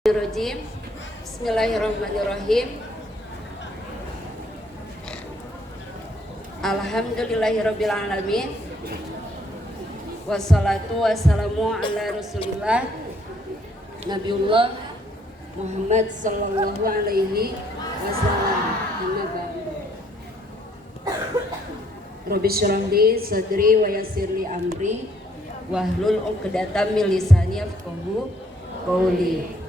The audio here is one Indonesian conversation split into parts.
Bismillahirrahmanirrahim. Alhamdulillahirabbil alamin. Wassalatu wassalamu ala Rasulillah Nabiullah Muhammad sallallahu alaihi wasallam. Rabbi shrah li sadri wa yassir li amri wahlul 'uqdatam min lisani yafqahu qawli.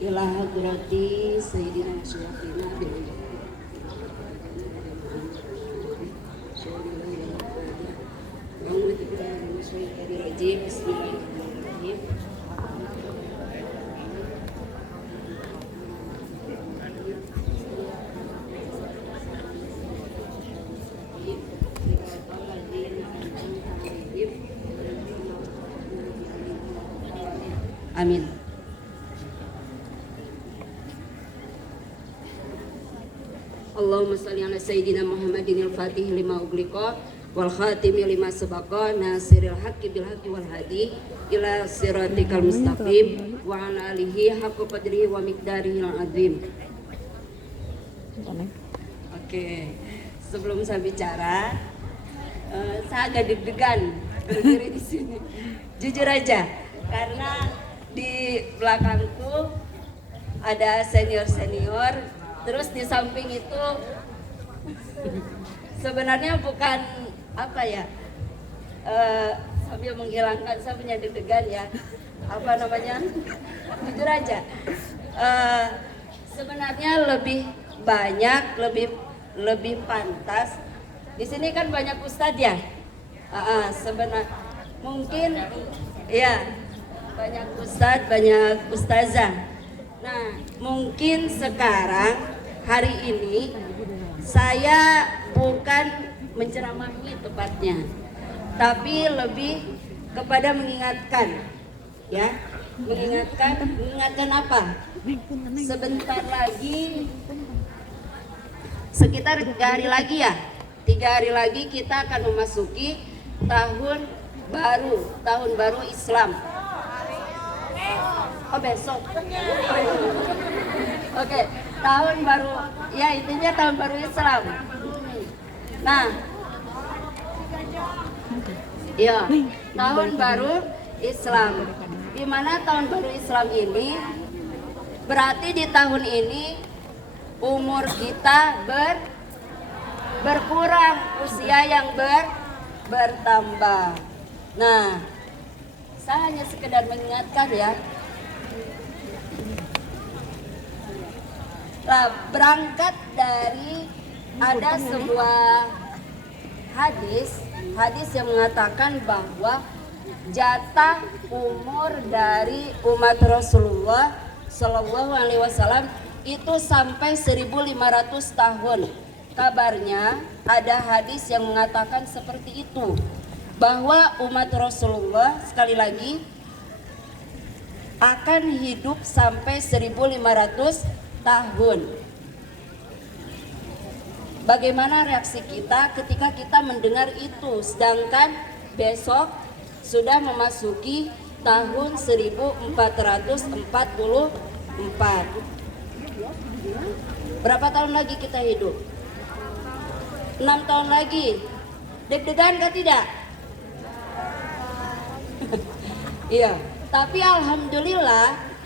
Ila hadrati Sayyidina Syafina Bismillahirrahmanirrahim. Amin. Allahumma shalli ala sayyidina Muhammadin al-fatih lima ughliqa wal khatimi lima sabaqa nasiril haqqi bil haqqi wal hadi ila siratikal mustaqim wa ala alihi haqqa qadrihi wa miqdarihi al-azim. Oke, sebelum saya bicara, saya agak deg-degan berdiri di sini. Jujur aja, karena di belakangku ada senior-senior. Terus di samping itu sebenarnya bukan apa ya, sambil menghilangkan saya punya deg-degan ya, apa namanya, jujur aja, sebenarnya lebih banyak, lebih pantas di sini kan banyak ustadz ya, sebenarnya mungkin ya banyak ustadz, banyak ustazah. Nah, mungkin sekarang hari ini saya bukan menceramahi tepatnya, tapi lebih kepada mengingatkan, ya, mengingatkan apa? Sebentar lagi, sekitar 3 hari lagi ya, 3 hari lagi kita akan memasuki tahun baru Islam. Oh besok. Oke, tahun baru, ya intinya tahun baru Islam. Nah, ya tahun baru Islam. Di mana tahun baru Islam ini berarti di tahun ini umur kita berkurang, usia yang bertambah. Nah, saya hanya sekedar mengingatkan ya. Berangkat dari ada sebuah hadis yang mengatakan bahwa jatah umur dari umat Rasulullah Shallallahu Alaihi Wasallam itu sampai 1.500 tahun. Kabarnya ada hadis yang mengatakan seperti itu, bahwa umat Rasulullah sekali lagi akan hidup sampai 1.500 tahun. Bagaimana reaksi kita ketika kita mendengar itu, sedangkan besok sudah memasuki tahun 1444. Berapa tahun lagi kita hidup? 6 tahun lagi. Deg-degan kah tidak? Iya, tapi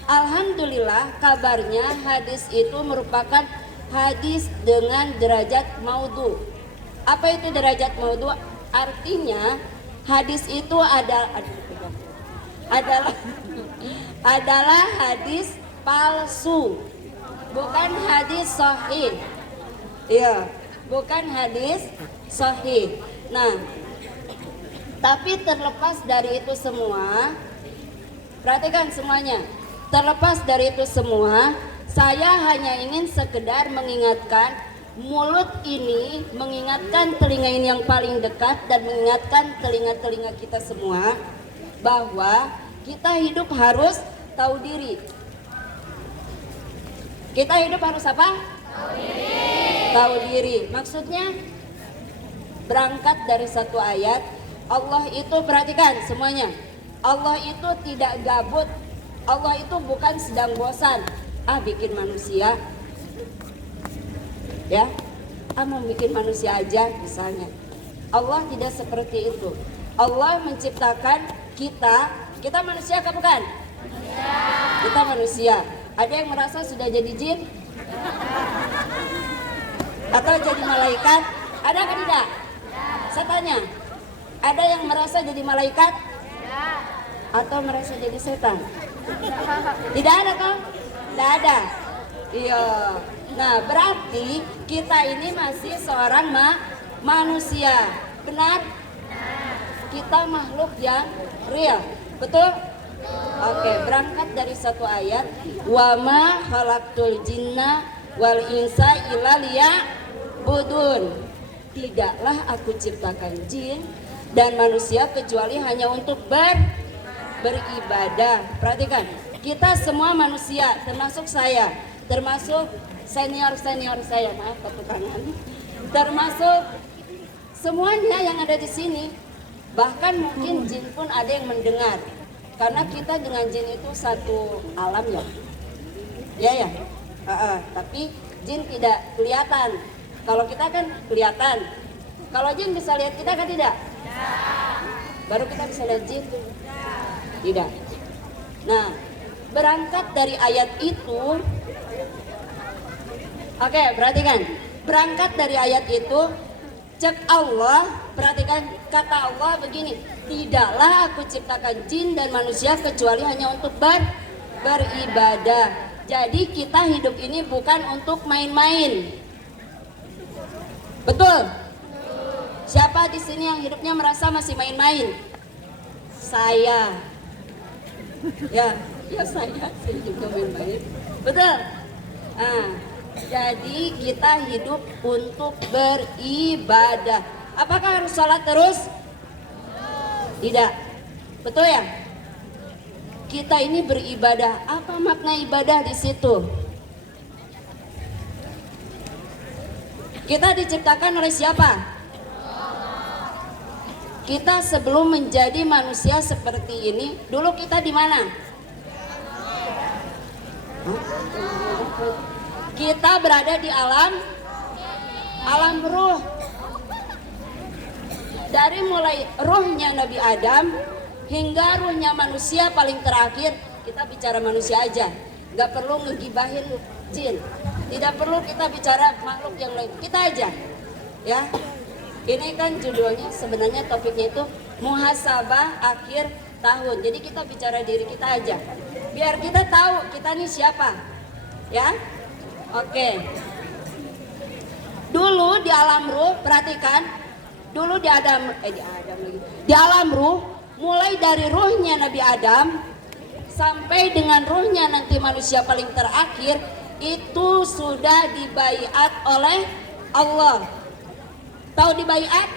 Alhamdulillah kabarnya hadis itu merupakan hadis dengan derajat maudhu. Apa itu derajat maudhu? Artinya hadis itu adalah hadis palsu, bukan hadis sahih. Iya, bukan hadis sahih. Nah, tapi terlepas dari itu semua, perhatikan semuanya. Terlepas dari itu semua, saya hanya ingin sekedar mengingatkan mulut ini, mengingatkan telinga ini yang paling dekat, dan mengingatkan telinga-telinga kita semua bahwa kita hidup harus tahu diri. Kita hidup harus apa? Tahu diri. Maksudnya berangkat dari satu ayat. Allah itu, perhatikan semuanya, Allah itu tidak gabut. Allah itu bukan sedang bosan, bikin manusia, ya, mau bikin manusia aja misalnya. Allah tidak seperti itu. Allah menciptakan kita manusia kan bukan? Kita manusia. Ada yang merasa sudah jadi jin? Atau jadi malaikat? Ada kan tidak? Saya tanya, ada yang merasa jadi malaikat? Atau merasa jadi setan? Tidak ada kan? Tidak ada. Iya. Nah, berarti kita ini masih seorang manusia. Benar? Kita makhluk yang real. Betul? Oke, berangkat dari satu ayat, wa ma khalaqtul jinna wal insa illa liya'budun. Tidaklah aku ciptakan jin dan manusia kecuali hanya untuk beribadah. Perhatikan, kita semua manusia, termasuk saya, termasuk senior saya, maaf tepuk tangan, termasuk semuanya yang ada di sini. Bahkan mungkin jin pun ada yang mendengar, karena kita dengan jin itu satu alam ya. Tapi jin tidak kelihatan. Kalau kita kan kelihatan. Kalau jin bisa lihat kita kan tidak? Baru kita bisa lihat jin? Tidak. Nah, berangkat dari ayat itu, oke, perhatikan. Berangkat dari ayat itu, cek Allah, perhatikan kata Allah begini, tidaklah aku ciptakan jin dan manusia kecuali hanya untuk beribadah. Jadi kita hidup ini bukan untuk main-main. Betul? Siapa di sini yang hidupnya merasa masih main-main? Saya. Ya saya juga main-main. Betul? Nah, jadi kita hidup untuk beribadah. Apakah harus sholat terus? Tidak. Betul ya? Kita ini beribadah. Apa makna ibadah di situ? Kita diciptakan oleh siapa? Kita sebelum menjadi manusia seperti ini, dulu kita di mana? Kita berada di alam ruh. Dari mulai ruhnya Nabi Adam hingga ruhnya manusia paling terakhir, kita bicara manusia aja, nggak perlu ngegibahin jin, tidak perlu kita bicara makhluk yang lain, kita aja, ya. Ini kan judulnya, sebenarnya topiknya itu muhasabah akhir tahun. Jadi kita bicara diri kita aja, biar kita tahu kita ini siapa, ya. Oke. Dulu di alam ruh, perhatikan, dulu di alam ruh, mulai dari ruhnya Nabi Adam sampai dengan ruhnya nanti manusia paling terakhir, itu sudah dibaiat oleh Allah. Tahu dibaiat?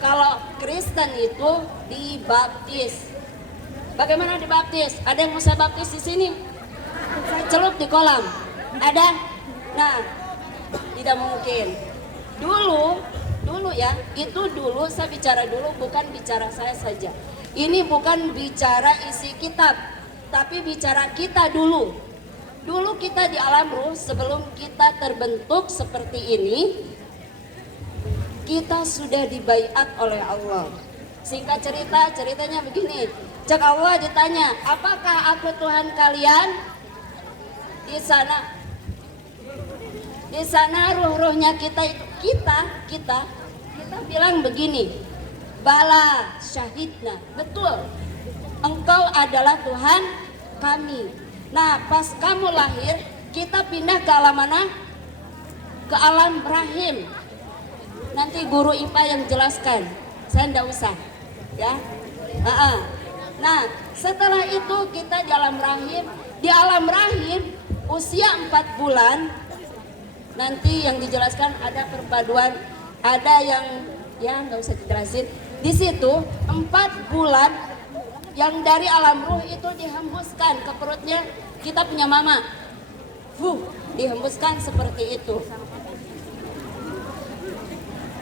Kalau Kristen itu dibaptis. Bagaimana dibaptis? Ada yang mau saya baptis di sini? Saya celup di kolam. Ada? Nah, tidak mungkin. Dulu ya, itu dulu saya bicara dulu, bukan bicara saya saja. Ini bukan bicara isi kitab, tapi bicara kita dulu. Dulu kita di alam ruh, sebelum kita terbentuk seperti ini, kita sudah dibaiat oleh Allah. Singkat ceritanya begini. Cek Allah ditanya, apakah aku Tuhan kalian? Di sana ruh-ruhnya kita bilang begini, bala syahidna, betul, engkau adalah Tuhan kami. Nah, pas kamu lahir, kita pindah ke alam mana? Ke alam rahim. Nanti guru IPA yang jelaskan, saya enggak usah, ya. Nah, setelah itu kita di alam rahim. Di alam rahim usia 4 bulan. Nanti yang dijelaskan ada perpaduan, ada yang ya nggak usah dijelasin. Di situ 4 bulan yang dari alam ruh itu dihembuskan ke perutnya kita punya mama. Dihembuskan seperti itu.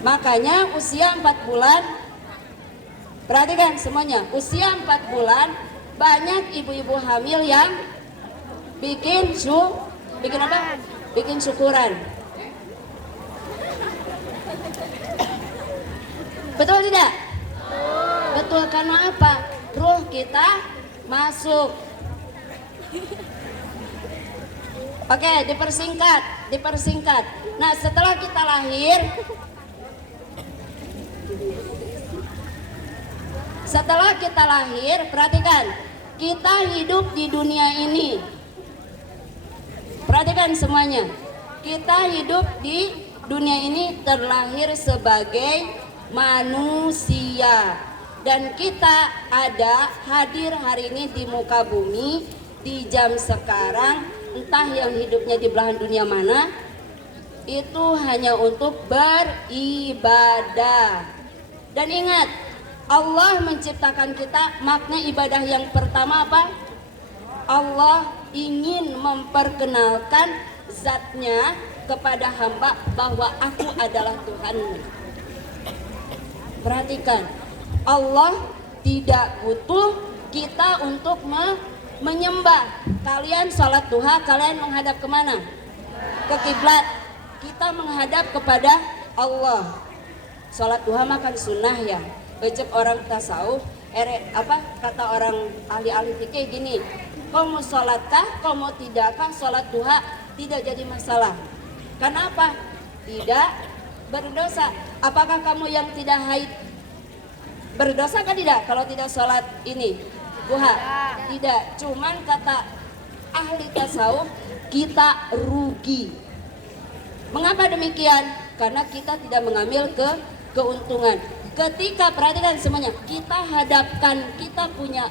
Makanya usia 4 bulan, perhatikan semuanya, usia 4 bulan banyak ibu-ibu hamil yang bikin apa? Bikin syukuran. Betul tidak? Betul, karena apa? Ruh kita masuk. Oke, dipersingkat. Nah, setelah kita lahir, perhatikan, kita hidup di dunia ini. Perhatikan semuanya. Kita hidup di dunia ini terlahir sebagai manusia. Dan kita hadir hari ini di muka bumi di jam sekarang, entah yang hidupnya di belahan dunia mana, itu hanya untuk beribadah. Dan ingat, Allah menciptakan kita, makna ibadah yang pertama apa? Allah ingin memperkenalkan zatnya kepada hamba bahwa aku adalah Tuhanmu. Perhatikan, Allah tidak butuh kita untuk menyembah. Kalian sholat duha, kalian menghadap kemana? Ke kiblat. Kita menghadap kepada Allah. Sholat duha makan sunnah ya. Becek orang tasawuf, kata orang ahli-ahli fikih gini, kau mau sholatkah, kau mau tidakkah, sholat duha tidak jadi masalah. Kenapa? Tidak berdosa. Apakah kamu yang tidak haid berdosa kan tidak kalau tidak sholat ini duha? Tidak. Cuman kata ahli tasawuf, kita rugi. Mengapa demikian? Karena kita tidak mengambil keuntungan. Ketika, perhatikan semuanya, kita hadapkan, kita punya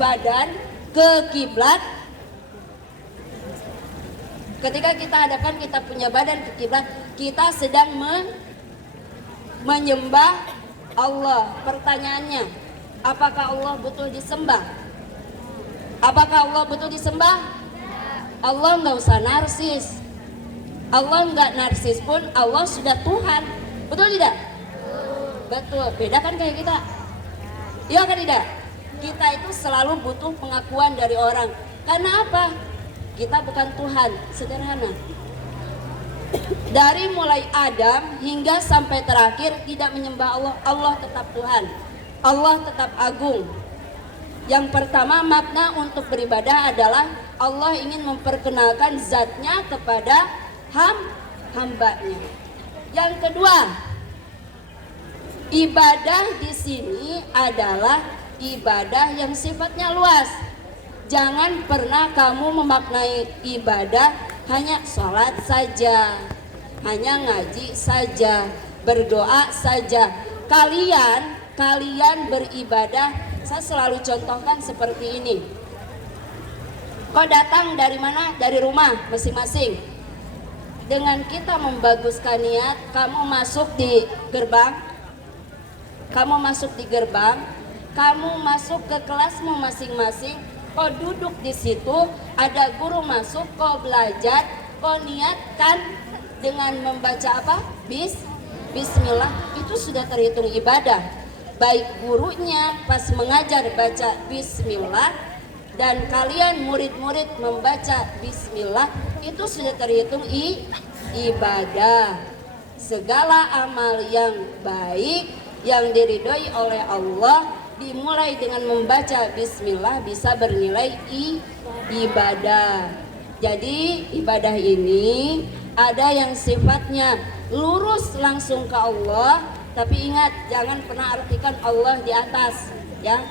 badan ke kiblat. Ketika kita hadapkan, kita punya badan ke kiblat, kita sedang menyembah Allah. Pertanyaannya, apakah Allah butuh disembah? Apakah Allah butuh disembah? Allah nggak usah narsis. Allah nggak narsis pun Allah sudah Tuhan. Betul tidak? Betul. Beda kan kayak kita? Iya kan tidak? Kita itu selalu butuh pengakuan dari orang. Karena apa? Kita bukan Tuhan. Sederhana. Dari mulai Adam hingga sampai terakhir tidak menyembah Allah, Allah tetap Tuhan, Allah tetap agung. Yang pertama, makna untuk beribadah adalah Allah ingin memperkenalkan zatnya kepada hambanya. Yang kedua, ibadah di sini adalah ibadah yang sifatnya luas. Jangan pernah kamu memaknai ibadah hanya sholat saja, hanya ngaji saja, berdoa saja. Kalian beribadah, saya selalu contohkan seperti ini. Kau datang dari mana? Dari rumah masing-masing. Dengan kita membaguskan niat, kamu masuk di gerbang, kamu masuk ke kelasmu masing-masing. Kau duduk di situ, ada guru masuk, kau belajar, kau niatkan dengan membaca apa? Bismillah, itu sudah terhitung ibadah. Baik gurunya pas mengajar baca bismillah, dan kalian murid-murid membaca bismillah, itu sudah terhitung ibadah. Segala amal yang baik yang diridhoi oleh Allah dimulai dengan membaca bismillah bisa bernilai ibadah. Jadi ibadah ini ada yang sifatnya lurus langsung ke Allah, tapi ingat, jangan pernah artikan Allah di atas, ya.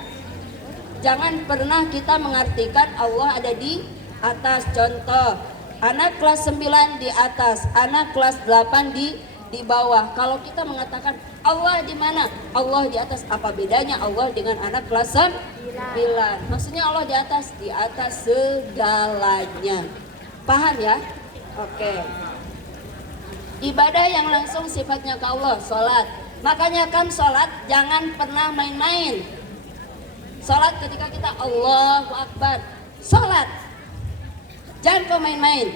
Jangan pernah kita mengartikan Allah ada di atas. Contoh, anak kelas 9 di atas, anak kelas 8 di bawah. Kalau kita mengatakan Allah di mana? Allah di atas. Apa bedanya Allah dengan anak kelas 9? Maksudnya Allah di atas segalanya. Paham ya? Oke. Ibadah yang langsung sifatnya ke Allah, sholat. Makanya kan sholat jangan pernah main-main. Sholat ketika kita Allahu Akbar, sholat. Jangan kau main-main.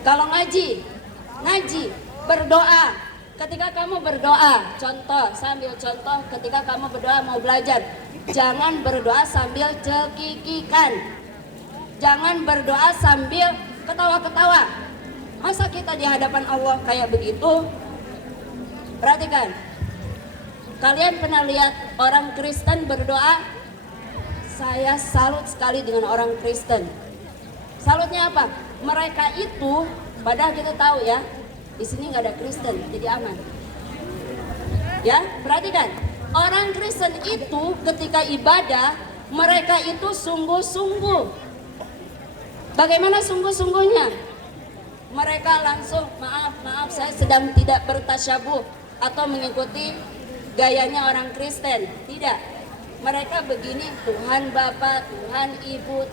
Kalau ngaji, berdoa, ketika kamu berdoa, contoh, sambil contoh ketika kamu berdoa mau belajar, jangan berdoa sambil cekikikan. Jangan berdoa sambil ketawa-ketawa. Masa kita di hadapan Allah kayak begitu? Perhatikan. Kalian pernah lihat orang Kristen berdoa? Saya salut sekali dengan orang Kristen. Salutnya apa? Mereka itu, padahal kita tahu ya, di sini nggak ada Kristen, jadi aman. Ya, perhatikan. Orang Kristen itu ketika ibadah, mereka itu sungguh-sungguh. Bagaimana sungguh-sungguhnya? Mereka langsung, maaf, saya sedang tidak bertasyabuh atau mengikuti gayanya orang Kristen. Tidak. Mereka begini, Tuhan Bapa, Tuhan Ibu,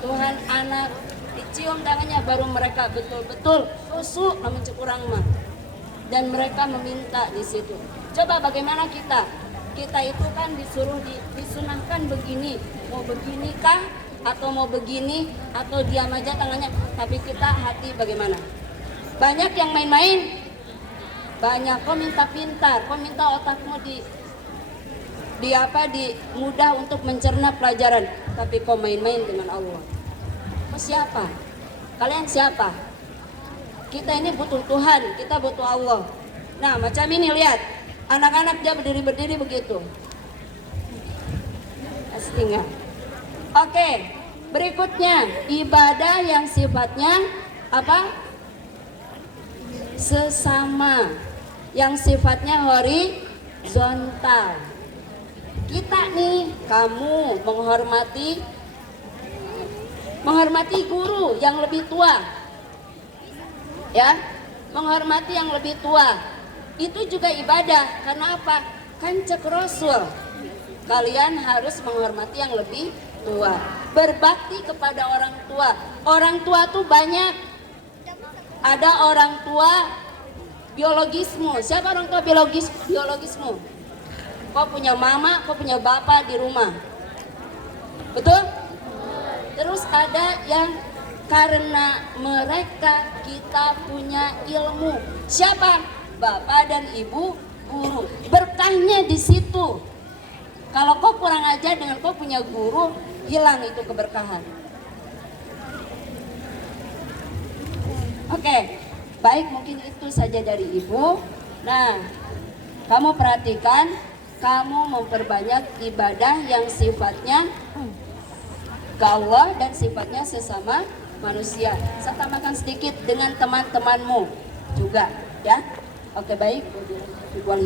Tuhan Anak, dicium tangannya, baru mereka betul-betul khusyuk namun kurang mah. Dan mereka meminta di situ. Coba bagaimana kita? Kita itu kan disuruh disunahkan begini, mau beginikah atau mau begini atau diam aja tangannya, tapi kita hati bagaimana? Banyak yang main-main. Banyak kau minta pintar, kau minta otakmu di mudah untuk mencerna pelajaran, tapi kau main-main dengan Allah. Kau siapa? Kalian siapa? Kita ini butuh Tuhan, kita butuh Allah. Nah, macam ini lihat, anak-anak dia berdiri begitu. Setengah. Oke, berikutnya ibadah yang sifatnya apa? Sesama, yang sifatnya horizontal. Kita nih, kamu menghormati guru yang lebih tua, ya, menghormati yang lebih tua, itu juga ibadah. Karena apa? Kan cek Rasul, kalian harus menghormati yang lebih tua, berbakti kepada orang tua. Orang tua tuh banyak. Ada orang tua biologismu. Siapa orang tua biologismu? Kau punya mama, kau punya bapak di rumah. Betul? Terus ada yang karena mereka kita punya ilmu. Siapa? Bapak dan ibu guru. Berkahnya di situ. Kalau kau kurang ajar dengan kau punya guru, hilang itu keberkahan. Oke, baik, mungkin itu saja dari ibu. Nah, kamu perhatikan, kamu memperbanyak ibadah yang sifatnya ke Allah dan sifatnya sesama manusia. Serta makan sedikit dengan teman-temanmu juga, ya. Oke, baik.